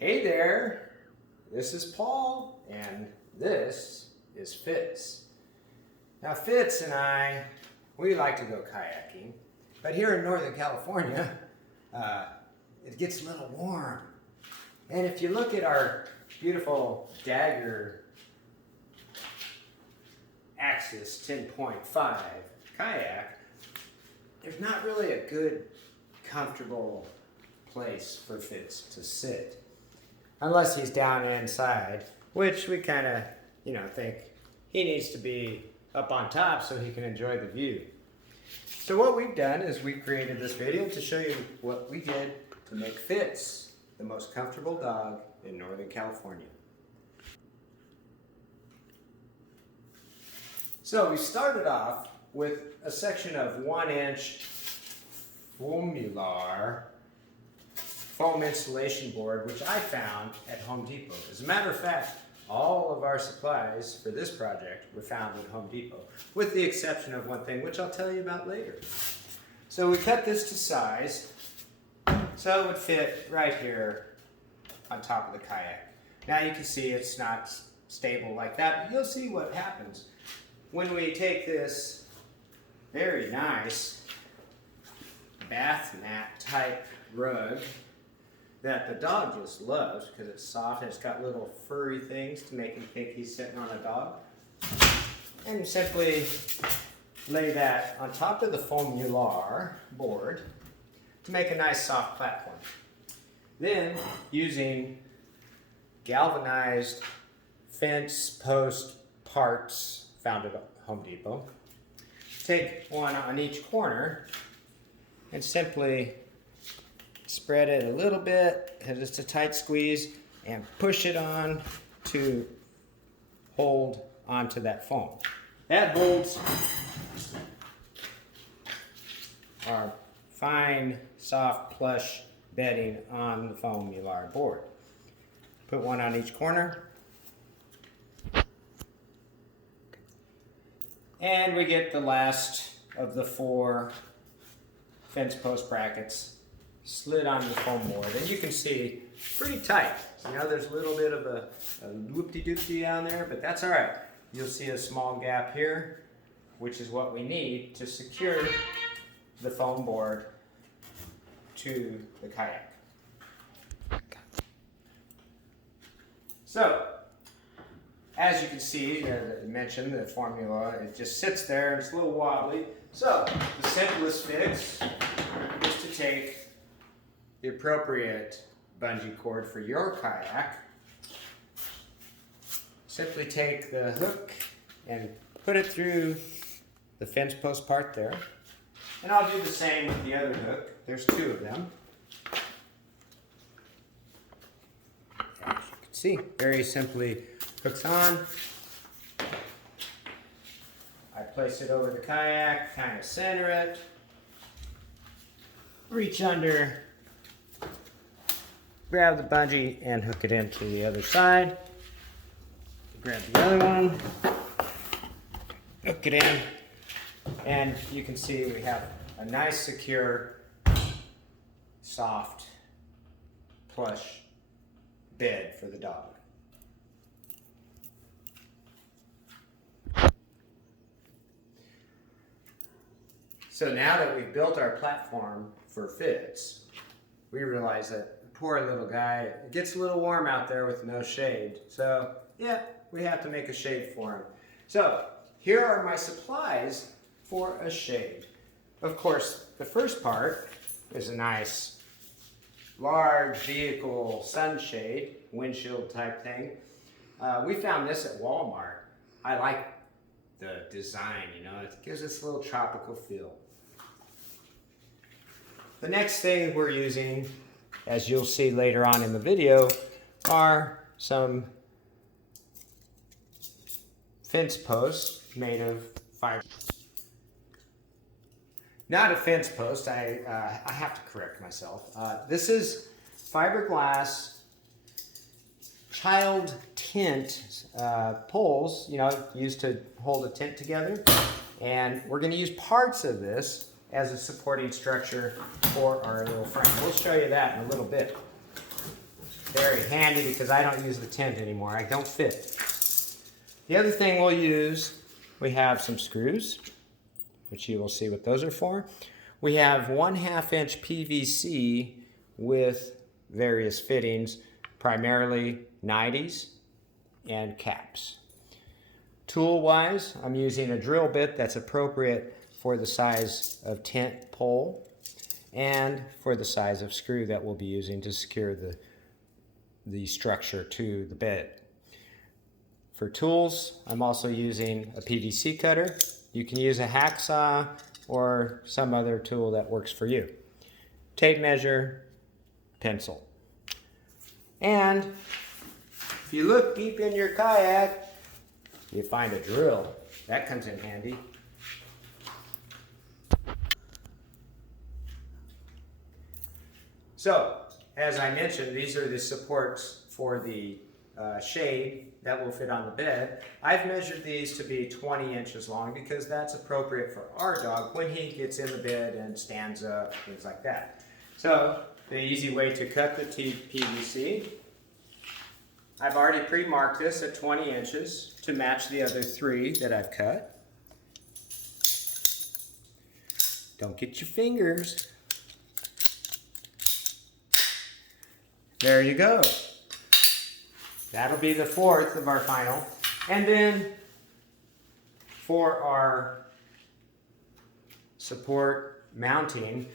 Hey there, this is Paul, and this is Fitz. Now Fitz and I, we like to go kayaking, but here in Northern California, it gets a little warm. And if you look at our beautiful Dagger Axis 10.5 kayak, there's not really a good, comfortable place for Fitz to sit. Unless he's down inside, which we kind of, think he needs to be up on top so he can enjoy the view. So what we've done is we created this video to show you what we did to make Fitz the most comfortable dog in Northern California. So we started off with a section of 1-inch foam insulation board, which I found at Home Depot. As a matter of fact, all of our supplies for this project were found at Home Depot, with the exception of one thing, which I'll tell you about later. So we cut this to size, so it would fit right here on top of the kayak. Now you can see it's not stable like that, but you'll see what happens when we take this very nice bath mat type rug that the dog just loves because it's soft and it's got little furry things to make him think he's sitting on a dog. And you simply lay that on top of the foam board to make a nice soft platform. Then, using galvanized fence post parts found at Home Depot, take one on each corner and simply spread it a little bit, because it's a tight squeeze, and push it on to hold onto that foam. That holds our fine, soft, plush bedding on the foam board. Put one on each corner. And we get the last of the 4 fence post brackets slid on the foam board, and you can see pretty tight. There's a little bit of a whoopty-doopty down there, but that's all right. You'll see a small gap here, which is what we need to secure the foam board to the kayak. So, as you can see, as I mentioned, the formula, it just sits there, it's a little wobbly. So, the simplest fix is to take the appropriate bungee cord for your kayak. Simply take the hook and put it through the fence post part there. And I'll do the same with the other hook. There's 2 of them. As you can see, very simply hooks on. I place it over the kayak, kind of center it, reach under, grab the bungee and hook it into the other side. Grab the other one, hook it in, and you can see we have a nice, secure, soft, plush bed for the dog. So now that we've built our platform for Fitz, we realize that poor little guy, it gets a little warm out there with no shade. So yeah, we have to make a shade for him. So here are my supplies for a shade. Of course, the first part is a nice large vehicle sunshade, windshield type thing. We found this at Walmart. I like the design, it gives us a little tropical feel. The next thing we're using, as you'll see later on in the video, are some fence posts made of fiber. Not a fence post, I have to correct myself. This is fiberglass child tent poles, used to hold a tent together. And we're going to use parts of this as a supporting structure for our little frame. We'll show you that in a little bit. Very handy because I don't use the tent anymore. I don't fit. The other thing we'll use, we have some screws, which you will see what those are for. We have 1/2 inch PVC with various fittings, primarily 90s and caps. Tool-wise, I'm using a drill bit that's appropriate for the size of tent pole and for the size of screw that we'll be using to secure the structure to the bed. For tools, I'm also using a PVC cutter. You can use a hacksaw or some other tool that works for you. Tape measure, pencil. And if you look deep in your kayak, you find a drill. That comes in handy. So, as I mentioned, these are the supports for the shade that will fit on the bed. I've measured these to be 20 inches long because that's appropriate for our dog when he gets in the bed and stands up, things like that. So, the easy way to cut the PVC, I've already pre-marked this at 20 inches to match the other 3 that I've cut. Don't get your fingers. There you go. That'll be the 4th of our final. And then for our support mounting,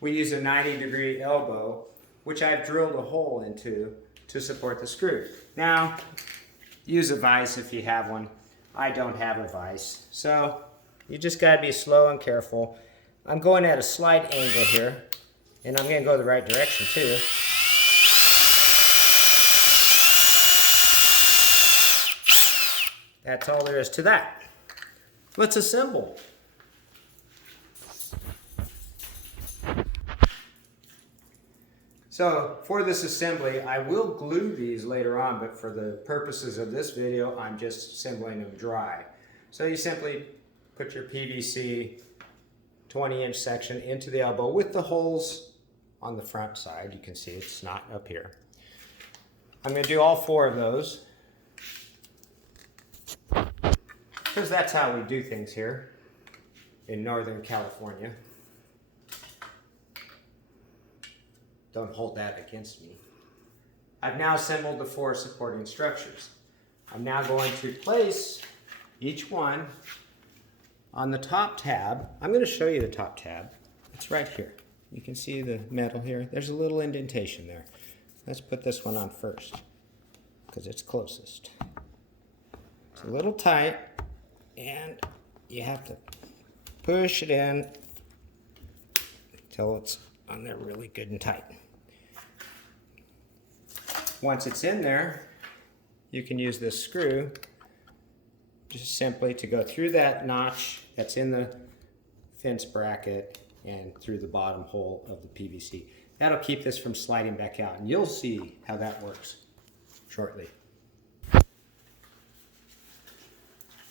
we use a 90-degree elbow, which I've drilled a hole into to support the screw. Now, use a vise if you have one. I don't have a vise. So you just gotta be slow and careful. I'm going at a slight angle here, and I'm gonna go the right direction too. That's all there is to that. Let's assemble. So for this assembly, I will glue these later on, but for the purposes of this video, I'm just assembling them dry. So you simply put your PVC 20-inch section into the elbow with the holes on the front side. You can see it's not up here. I'm going to do all 4 of those, because that's how we do things here in Northern California. Don't hold that against me. I've now assembled the 4 supporting structures. I'm now going to place each one on the top tab. I'm going to show you the top tab. It's right here. You can see the metal here. There's a little indentation there. Let's put this one on first because it's closest. It's a little tight, and you have to push it in until it's on there really good and tight. Once it's in there, you can use this screw just simply to go through that notch that's in the fence bracket and through the bottom hole of the PVC. That'll keep this from sliding back out, and you'll see how that works shortly.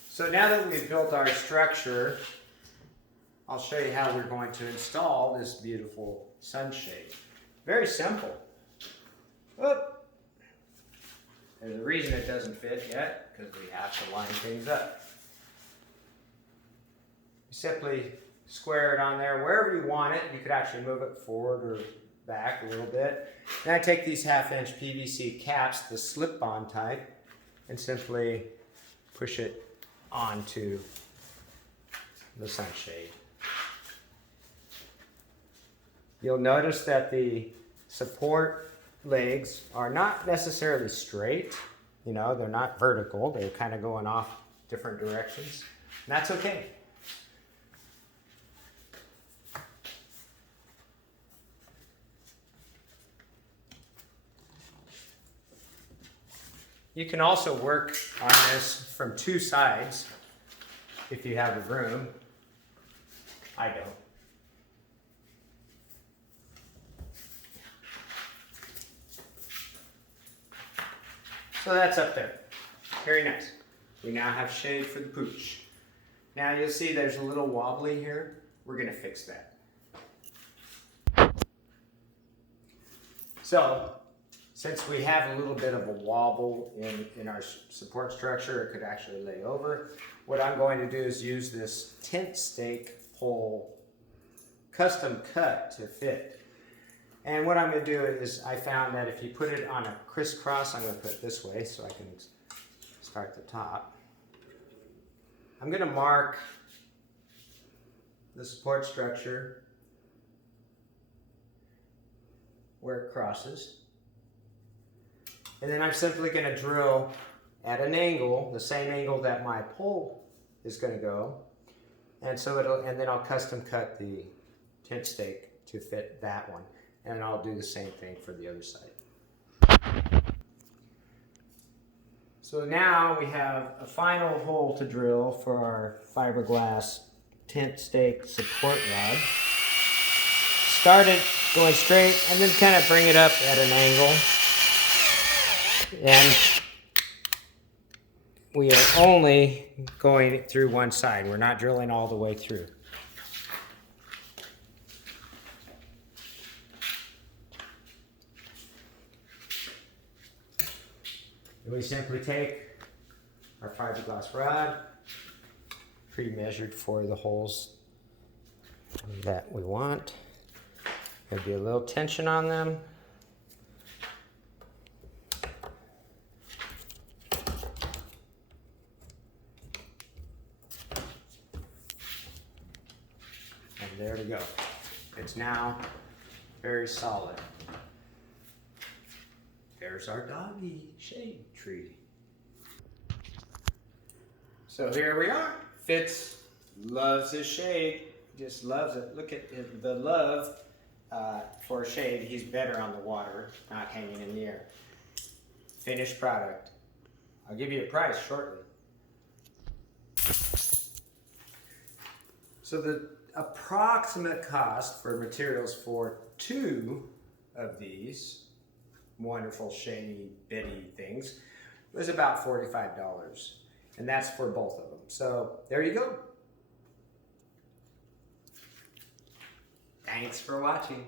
So now that we've built our structure, I'll show you how we're going to install this beautiful sunshade. Very simple. Oop. There's a reason it doesn't fit yet, because we have to line things up. You simply square it on there wherever you want it. You could actually move it forward or back a little bit. Then I take these 1/2-inch PVC caps, the slip-on type, and simply push it onto the sunshade. You'll notice that the support legs are not necessarily straight. You know, they're not vertical. They're kind of going off different directions. And that's okay. You can also work on this from 2 sides if you have the room. I don't. So that's up there. Very nice. We now have shade for the pooch. Now you'll see there's a little wobbly here. We're going to fix that. So Since we have a little bit of a wobble in our support structure, it could actually lay over. What I'm going to do is use this tent stake pole, custom cut to fit. And what I'm going to do is, I found that if you put it on a crisscross, I'm going to put it this way so I can start the top. I'm going to mark the support structure where it crosses. And then I'm simply going to drill at an angle, the same angle that my pole is going to go. And so then I'll custom cut the tent stake to fit that one. And I'll do the same thing for the other side. So now we have a final hole to drill for our fiberglass tent stake support rod. Start it going straight and then kind of bring it up at an angle. And we are only going through one side. We're not drilling all the way through. And we simply take our fiberglass rod, pre-measured for the holes that we want. There'll be a little tension on them. And there we go. It's now very solid. There's our doggy shade tree. So here we are. Fitz loves his shade, just loves it. Look at the love for shade. He's better on the water, not hanging in the air. Finished product. I'll give you a price shortly. So the approximate cost for materials for 2 of these wonderful shady bitty things was about $45, and that's for both of them. So there you go. Thanks for watching.